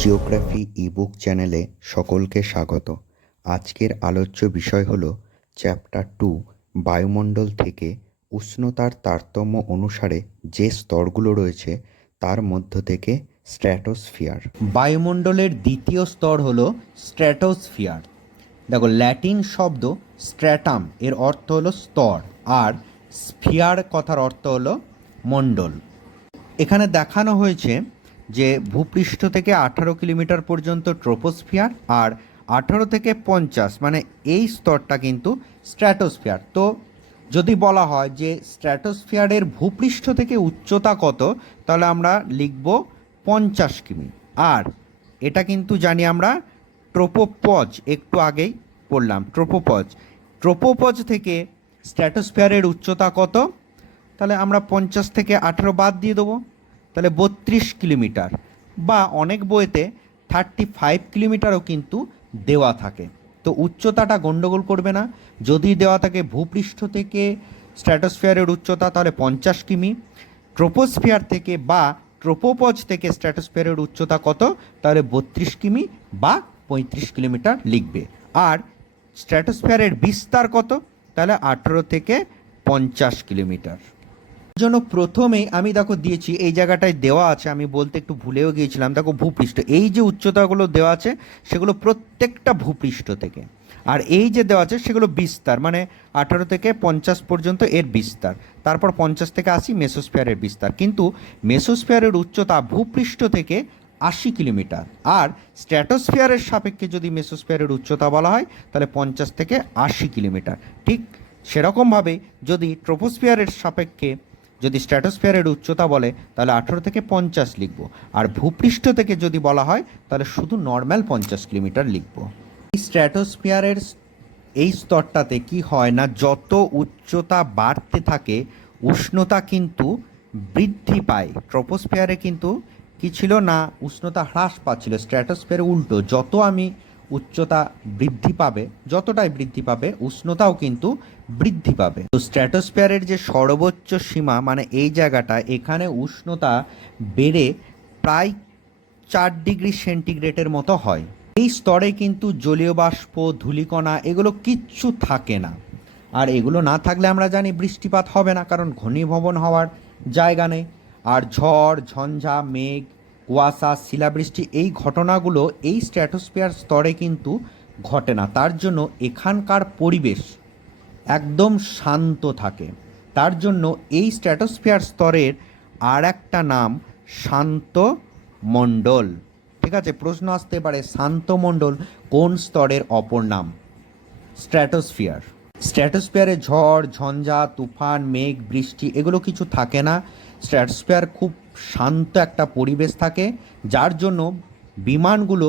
Geography ebook চ্যানেলে সকলকে স্বাগত। আজকের আলোচ্য বিষয় হল চ্যাপ্টার টু, বায়ুমণ্ডল থেকে উষ্ণতার তারতম্য অনুসারে যে স্তরগুলো রয়েছে তার মধ্য থেকে স্ট্র্যাটোস্ফিয়ার। বায়ুমণ্ডলের দ্বিতীয় স্তর হলো স্ট্র্যাটোস্ফিয়ার। দেখো, ল্যাটিন শব্দ স্ট্র্যাটাম, এর অর্থ হলো স্তর, আর স্ফিয়ার কথার অর্থ হলো মণ্ডল। এখানে দেখানো হয়েছে যে ভূপৃষ্ঠ থেকে আঠারো কিলোমিটার পর্যন্ত ট্রোপোস্ফিয়ার আর আঠারো থেকে পঞ্চাশ মানে এই স্তরটা কিন্তু স্ট্র্যাটোস্ফিয়ার। তো যদি বলা হয় যে স্ট্র্যাটোস্ফিয়ারের ভূপৃষ্ঠ থেকে উচ্চতা কত, তাহলে আমরা লিখব পঞ্চাশ কিমি। আর এটা কিন্তু জানি আমরা ট্রোপোপজ, একটু আগেই পড়লাম, ট্রোপোপজ। ট্রোপোপজ থেকে স্ট্র্যাটোস্ফিয়ারের উচ্চতা কত, তাহলে আমরা পঞ্চাশ থেকে আঠেরো বাদ দিয়ে দেবো। তাহলে বত্রিশ কিলোমিটার বা অনেক বইতে থার্টি ফাইভ কিলোমিটারও কিন্তু দেওয়া থাকে। তো উচ্চতাটা গণ্ডগোল করবে না। যদি দেওয়া থাকে ভূপৃষ্ঠ থেকে স্ট্র্যাটোস্ফিয়ারের উচ্চতা, তাহলে পঞ্চাশ কিমি। ট্রোপোস্ফিয়ার থেকে বা ট্রোপোপজ থেকে স্ট্র্যাটোস্ফিয়ারের উচ্চতা কত? তাহলে বত্রিশ কিমি বা পঁয়ত্রিশ কিলোমিটার লিখবে। আর স্ট্র্যাটোস্ফিয়ারের বিস্তার কত? তাহলে আঠেরো থেকে পঞ্চাশ কিলোমিটার। জন্য প্রথমেই আমি দেখো দিয়েছি, এই জায়গাটায় দেওয়া আছে, আমি বলতে একটু ভুলেও গিয়েছিলাম, দেখো ভূপৃষ্ঠ, এই যে উচ্চতাগুলো দেওয়া আছে, সেগুলো প্রত্যেকটা ভূপৃষ্ঠ থেকে। আর এই যে দেওয়া আছে, সেগুলো বিস্তার মানে আঠারো থেকে পঞ্চাশ পর্যন্ত এর বিস্তার। তারপর পঞ্চাশ থেকে আশি মেসোস্ফিয়ারের বিস্তার। কিন্তু মেসোস্ফিয়ারের উচ্চতা ভূপৃষ্ঠ থেকে আশি কিলোমিটার। আর স্ট্র্যাটোস্ফিয়ারের সাপেক্ষে যদি মেসোস্ফিয়ারের উচ্চতা বলা হয়, তাহলে পঞ্চাশ থেকে আশি কিলোমিটার। ঠিক সেরকমভাবে যদি ট্রোপোস্ফিয়ারের সাপেক্ষে যদি স্ট্র্যাটোস্ফিয়ারের উচ্চতা বলে, তাহলে আঠেরো থেকে পঞ্চাশ লিখব। আর ভূপৃষ্ঠ থেকে যদি বলা হয়, তাহলে শুধু নর্ম্যাল পঞ্চাশ কিলোমিটার লিখব। এই স্ট্র্যাটোস্ফিয়ারের এই স্তরটাতে কি হয় না, যত উচ্চতা বাড়তে থাকে, উষ্ণতা কিন্তু বৃদ্ধি পায়। ট্রোপোস্ফিয়ারে কিন্তু কি ছিল না, উষ্ণতা হ্রাস পাচ্ছিল, স্ট্র্যাটোস্ফিয়ারে উল্টো। যত আমি উচ্চতা বৃদ্ধি পাবে, যতটাই বৃদ্ধি পাবে, উষ্ণতাও কিন্তু বৃদ্ধি পাবে। তো স্ট্র্যাটোস্ফিয়ারের যে সর্বোচ্চ সীমা মানে এই জায়গাটা, এখানে উষ্ণতা বেড়ে প্রায় চার ডিগ্রি সেন্টিগ্রেডের মতো হয়। এই স্তরে কিন্তু জলীয় বাষ্প, ধূলিকণা এগুলো কিচ্ছু থাকে না। আর এগুলো না থাকলে আমরা জানি বৃষ্টিপাত হবে না, কারণ ঘনীভবন হওয়ার জায়গা নেই। আর ঝড়, ঝঞ্ঝা, মেঘ কুয়াশা, শিলাবৃষ্টি এই ঘটনাগুলো এই স্ট্র্যাটোস্ফিয়ার স্তরে কিন্তু ঘটে না। তার জন্য এখানকার পরিবেশ একদম শান্ত থাকে। তার জন্য এই স্ট্র্যাটোস্ফিয়ার স্তরের আর একটা নাম শান্ত মণ্ডল। ঠিক আছে? প্রশ্ন আসতে পারে, শান্ত মণ্ডল কোন স্তরের অপর নাম? স্ট্র্যাটোস্ফিয়ার। স্ট্র্যাটোস্ফিয়ারে ঝড়, ঝঞ্ঝা, তুফান, মেঘ, বৃষ্টি এগুলো কিছু থাকে না। স্ট্র্যাটোস্ফিয়ার খুব শান্ত একটা পরিবেশ থাকে, যার জন্য বিমানগুলো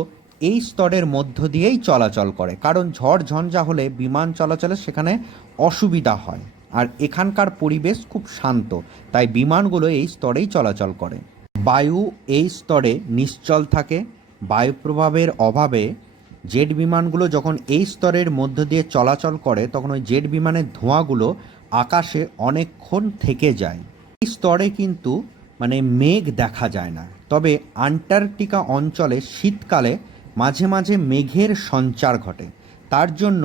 এই স্তরের মধ্য দিয়েই চলাচল করে। কারণ ঝড় ঝঞ্ঝা হলে বিমান চলাচলে সেখানে অসুবিধা হয়। আর এখানকার পরিবেশ খুব শান্ত, তাই বিমানগুলো এই স্তরেই চলাচল করে। বায়ু এই স্তরে নিশ্চল থাকে। বায়ু প্রভাবের অভাবে জেট বিমানগুলো যখন এই স্তরের মধ্য দিয়ে চলাচল করে, তখন ওই জেট বিমানের ধোঁয়াগুলো আকাশে অনেকক্ষণ থেকে যায়। এই স্তরে কিন্তু মানে মেঘ দেখা যায় না। তবে আন্টার্কটিকা অঞ্চলে শীতকালে মাঝে মাঝে মেঘের সঞ্চার ঘটে। তার জন্য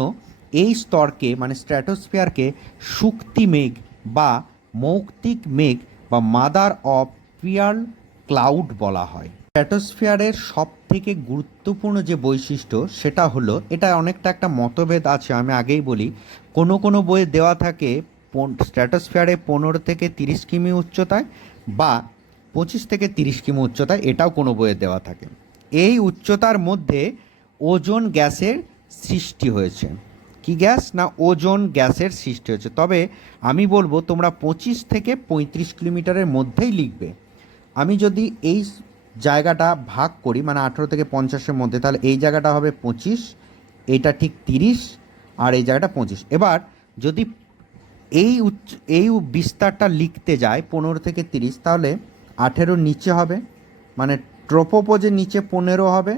এই স্তরকে মানে স্ট্র্যাটোস্ফিয়ারকে শুক্তি মেঘ বা মৌক্তিক মেঘ বা মাদার অফ পিয়াল ক্লাউড বলা হয়। স্ট্র্যাটোস্ফিয়ারের সব থেকে গুরুত্বপূর্ণ যে বৈশিষ্ট্য সেটা হলো, এটা অনেকটা একটা মতভেদ আছে, আমি আগেই বলি, কোনো কোনো বইয়ে দেওয়া থাকে স্ট্র্যাটোস্ফিয়ারে পনেরো থেকে তিরিশ কিমি উচ্চতায় বা পঁচিশ থেকে তিরিশ কিমি উচ্চতায় এটাও কোনো বইয়ে দেওয়া থাকে। এই উচ্চতার মধ্যে ওজোন গ্যাসের সৃষ্টি হয়েছে। কি গ্যাস না ওজোন গ্যাসের সৃষ্টি হয়েছে? তবে আমি বলব তোমরা পঁচিশ থেকে পঁয়ত্রিশ কিলোমিটারের মধ্যেই লিখবে। আমি যদি এই জায়গাটা ভাগ করি মানে আঠেরো থেকে পঞ্চাশের মধ্যে, তাহলে এই জায়গাটা হবে পঁচিশ, এটা ঠিক তিরিশ, আর এই জায়গাটা পঁচিশ। এবার যদি এই উচ্চ, এই বিস্তারটা লিখতে যায় পনেরো থেকে তিরিশ, তাহলে আঠেরোর নিচে হবে মানে ট্রোপোপোজের নিচে পনেরো হবে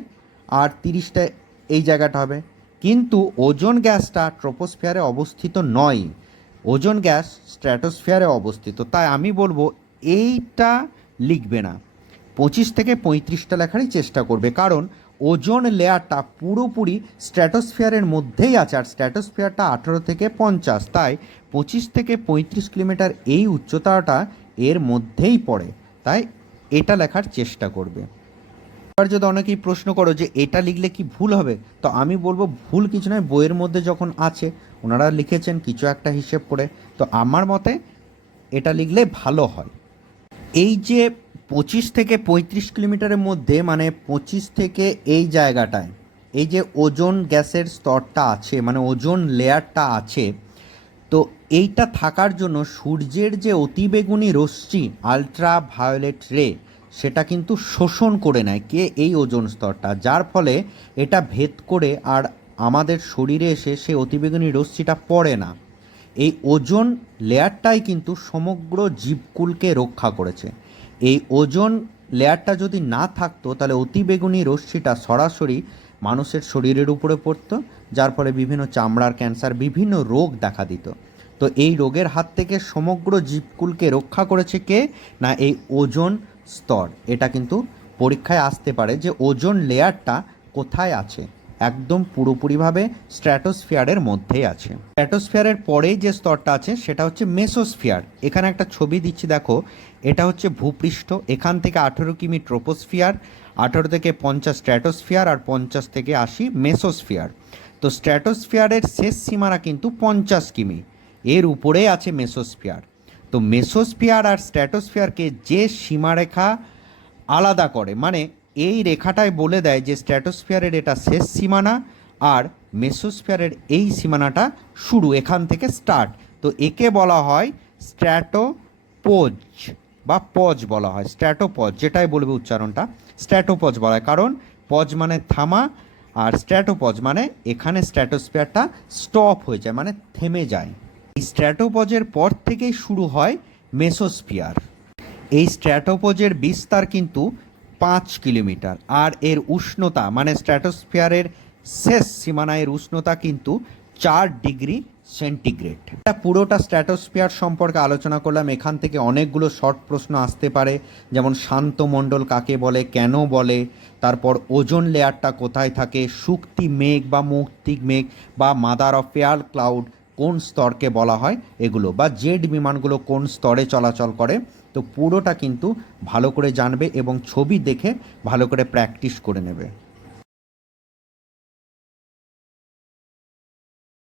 আর তিরিশটা এই জায়গাটা হবে। কিন্তু ওজন গ্যাসটা ট্রোপোস্ফিয়ারে অবস্থিত নয়, ওজন গ্যাস স্ট্র্যাটোস্ফিয়ারে অবস্থিত। তাই আমি বলব এইটা লিখবে না, পঁচিশ থেকে পঁয়ত্রিশটা লেখারই চেষ্টা করবে। কারণ ওজোন লেয়ারটা পুরোপুরি স্ট্র্যাটোস্ফিয়ারের মধ্যেই আছে, আর স্ট্র্যাটোস্ফিয়ারটা আঠেরো থেকে পঞ্চাশ, তাই পঁচিশ থেকে পঁয়ত্রিশ কিলোমিটার এই উচ্চতাটা এর মধ্যেই পড়ে, তাই এটা লেখার চেষ্টা করবে। এবার যদি অনেকেই প্রশ্ন করো যে এটা লিখলে কি ভুল হবে, তো আমি বলব ভুল কিছু নয়, বইয়ের মধ্যে যখন আছে, ওনারা লিখেছেন কিছু একটা হিসেব করে, তো আমার মতে এটা লিখলে ভালো হয়। এই যে পঁচিশ থেকে পঁয়ত্রিশ কিলোমিটারের মধ্যে মানে পঁচিশ থেকে এই জায়গাটায়, এই যে ওজোন গ্যাসের স্তরটা আছে মানে ওজোন লেয়ারটা আছে, তো এইটা থাকার জন্য সূর্যের যে অতিবেগুনি রশ্মি আলট্রা ভায়োলেট রে সেটা কিন্তু শোষণ করে নেয় কে এই ওজোন স্তরটা। যার ফলে এটা ভেদ করে আর আমাদের শরীরে এসে সে অতিবেগুনি রশ্মিটা পড়ে না। এই ওজোন লেয়ারটাই কিন্তু সমগ্র জীবকুলকে রক্ষা করেছে। এই ওজন লেয়ারটা যদি না থাকতো, তাহলে অতিবেগুনি রশ্মিটা সরাসরি মানুষের শরীরের উপরে পড়তো, যার ফলে বিভিন্ন চামড়ার ক্যান্সার, বিভিন্ন রোগ দেখা দিত। তো এই রোগের হাত থেকে সমগ্র জীবকুলকে রক্ষা করেছে কে? না, এই ওজন স্তর। এটা কিন্তু পরীক্ষায় আসতে পারে যে ওজোন লেয়ারটা কোথায় আছে। একদম পুরোপুরিভাবে স্ট্র্যাটোস্ফিয়ারের মধ্যেই আছে। স্ট্র্যাটোস্ফিয়ারের পরেই যে স্তরটা আছে, সেটা হচ্ছে মেসোস্ফিয়ার। এখানে একটা ছবি দিচ্ছি, দেখো। এটা হচ্ছে ভূপৃষ্ঠ। এখান থেকে আঠেরো কিমি ট্রোপোস্ফিয়ার, আঠেরো থেকে পঞ্চাশ স্ট্র্যাটোস্ফিয়ার আর পঞ্চাশ থেকে আশি মেসোস্ফিয়ার। তো স্ট্র্যাটোস্ফিয়ারের শেষ সীমানা কিন্তু পঞ্চাশ কিমি। এর উপরে আছে মেসোস্ফিয়ার। তো মেসোস্ফিয়ার আর স্ট্র্যাটোস্ফিয়ারকে যে সীমারেখা আলাদা করে মানে এই রেখাটাই বলে দেয় যে স্ট্র্যাটোস্ফিয়ারের এটা শেষ সীমানা আর মেসোস্ফিয়ারের এই সীমানাটা শুরু, এখান থেকে স্টার্ট। তো একে বলা হয় স্ট্র্যাটোপোজ বা পজ বলা হয়, স্ট্র্যাটোপজ, যেটাই বলবে উচ্চারণটা। স্ট্র্যাটোপজ বলা হয়, কারণ পজ মানে থামা আর স্ট্র্যাটোপজ মানে এখানে স্ট্র্যাটোস্ফিয়ারটা স্টপ হয়ে যায় মানে থেমে যায়। এই স্ট্র্যাটোপজের পর থেকেই শুরু হয় মেসোস্ফিয়ার। এই স্ট্র্যাটোপোজের বিস্তার কিন্তু পাঁচ কিলোমিটার। আর এর উষ্ণতা মানে স্ট্র্যাটোস্ফিয়ারের শেষ সীমানা এর উষ্ণতা কিন্তু চার ডিগ্রি সেন্টিগ্রেড। এটা পুরোটা স্ট্র্যাটোস্ফিয়ার সম্পর্কে আলোচনা করলাম। এখান থেকে অনেকগুলো শর্ট প্রশ্ন আসতে পারে। যেমন শান্ত মণ্ডল কাকে বলে, কেন বলে, তারপর ওজোন লেয়ারটা কোথায় থাকে, শুক্তি মেঘ বা মৌক্তিক মেঘ বা মাদার অফ এয়ার ক্লাউড কোন স্তরকে বলা হয় এগুলো বা জেড বিমানগুলো কোন স্তরে চলাচল করে, তো পুরোটা কিন্তু ভালো করে জানবে এবং ছবি দেখে ভালো করে প্র্যাকটিস করে নেবে।